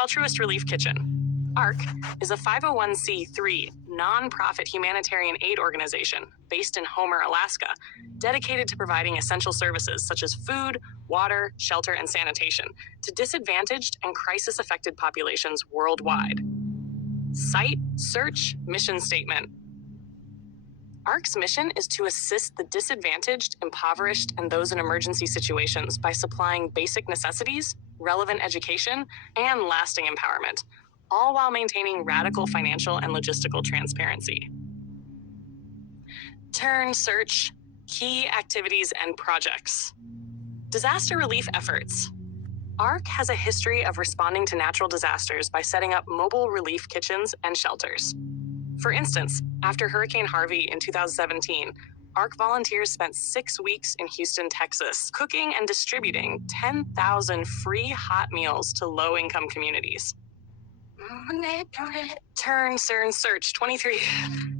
Altruist Relief Kitchen. ARC is a 501c3 nonprofit humanitarian aid organization based in Homer, Alaska, dedicated to providing essential services such as food, water, shelter, and sanitation to disadvantaged and crisis-affected populations worldwide. Site, search, mission statement. ARC's mission is to assist the disadvantaged, impoverished, and those in emergency situations by supplying basic necessities, relevant education, and lasting empowerment, all while maintaining radical financial and logistical transparency. Turn, search, key activities and projects. Disaster relief efforts. ARC has a history of responding to natural disasters by setting up mobile relief kitchens and shelters. For instance, after Hurricane Harvey in 2017, ARC volunteers spent 6 weeks in Houston, Texas, cooking and distributing 10,000 free hot meals to low-income communities. Turn, search 23.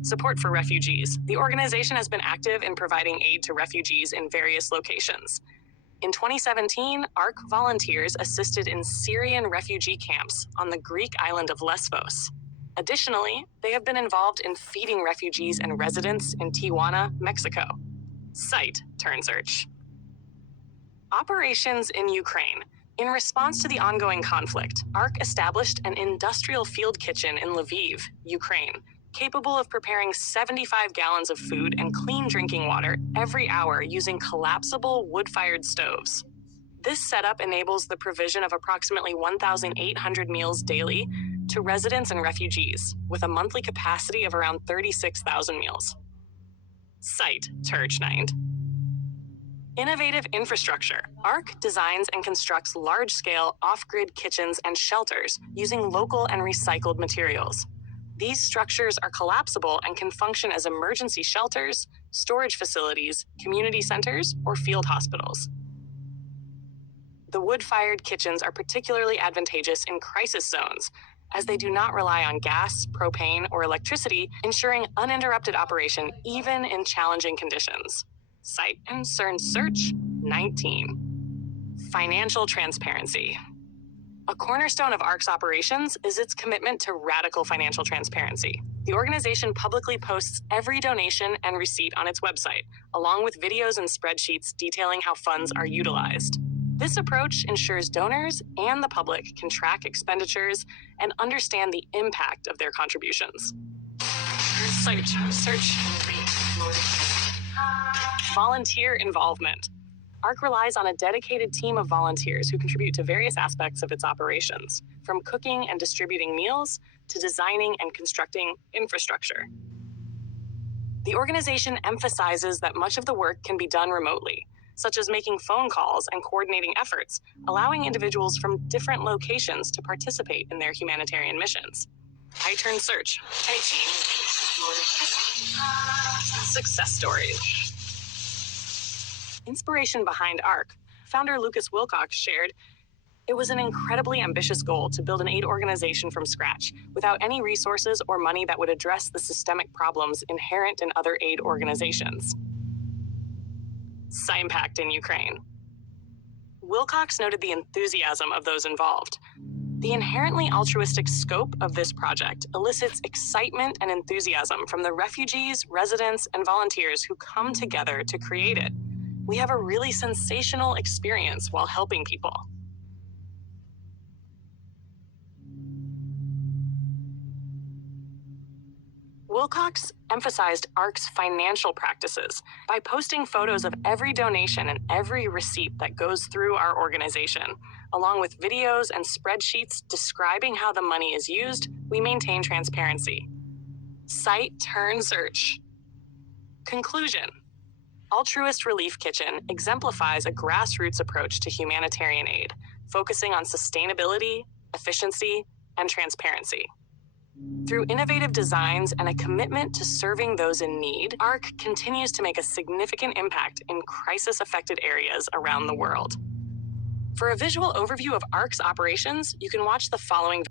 Support for refugees. The organization has been active in providing aid to refugees in various locations. In 2017, ARC volunteers assisted in Syrian refugee camps on the Greek island of Lesbos. Additionally, they have been involved in feeding refugees and residents in Tijuana, Mexico. Site, turn, search. Operations in Ukraine. In response to the ongoing conflict, ARC established an industrial field kitchen in Lviv, Ukraine, capable of preparing 75 gallons of food and clean drinking water every hour using collapsible wood-fired stoves. This setup enables the provision of approximately 1,800 meals daily to residents and refugees, with a monthly capacity of around 36,000 meals. Site, Turch-9. Innovative infrastructure. ARC designs and constructs large-scale off-grid kitchens and shelters using local and recycled materials. These structures are collapsible and can function as emergency shelters, storage facilities, community centers, or field hospitals. The wood-fired kitchens are particularly advantageous in crisis zones, as they do not rely on gas, propane, or electricity, ensuring uninterrupted operation even in challenging conditions. Site and search 19. Financial transparency. A cornerstone of ARC's operations is its commitment to radical financial transparency. The organization publicly posts every donation and receipt on its website, along with videos and spreadsheets detailing how funds are utilized. This approach ensures donors and the public can track expenditures and understand the impact of their contributions. Search. Volunteer involvement. ARC relies on a dedicated team of volunteers who contribute to various aspects of its operations, from cooking and distributing meals to designing and constructing infrastructure. The organization emphasizes that much of the work can be done remotely, such as making phone calls and coordinating efforts, allowing individuals from different locations to participate in their humanitarian missions. I turn search. Success stories. Inspiration behind ARC. Founder Lucas Wilcox shared, "It was an incredibly ambitious goal to build an aid organization from scratch without any resources or money that would address the systemic problems inherent in other aid organizations." Impact in Ukraine. Wilcox noted the enthusiasm of those involved. The inherently altruistic scope of this project elicits excitement and enthusiasm from the refugees, residents, and volunteers who come together to create it. We have a really sensational experience while helping people. Wilcox emphasized ARC's financial practices by posting photos of every donation and every receipt that goes through our organization. Along with videos and spreadsheets describing how the money is used, we maintain transparency. Site, turn, search. Conclusion. Altruist Relief Kitchen exemplifies a grassroots approach to humanitarian aid, focusing on sustainability, efficiency, and transparency. Through innovative designs and a commitment to serving those in need, ARC continues to make a significant impact in crisis-affected areas around the world. For a visual overview of ARC's operations, you can watch the following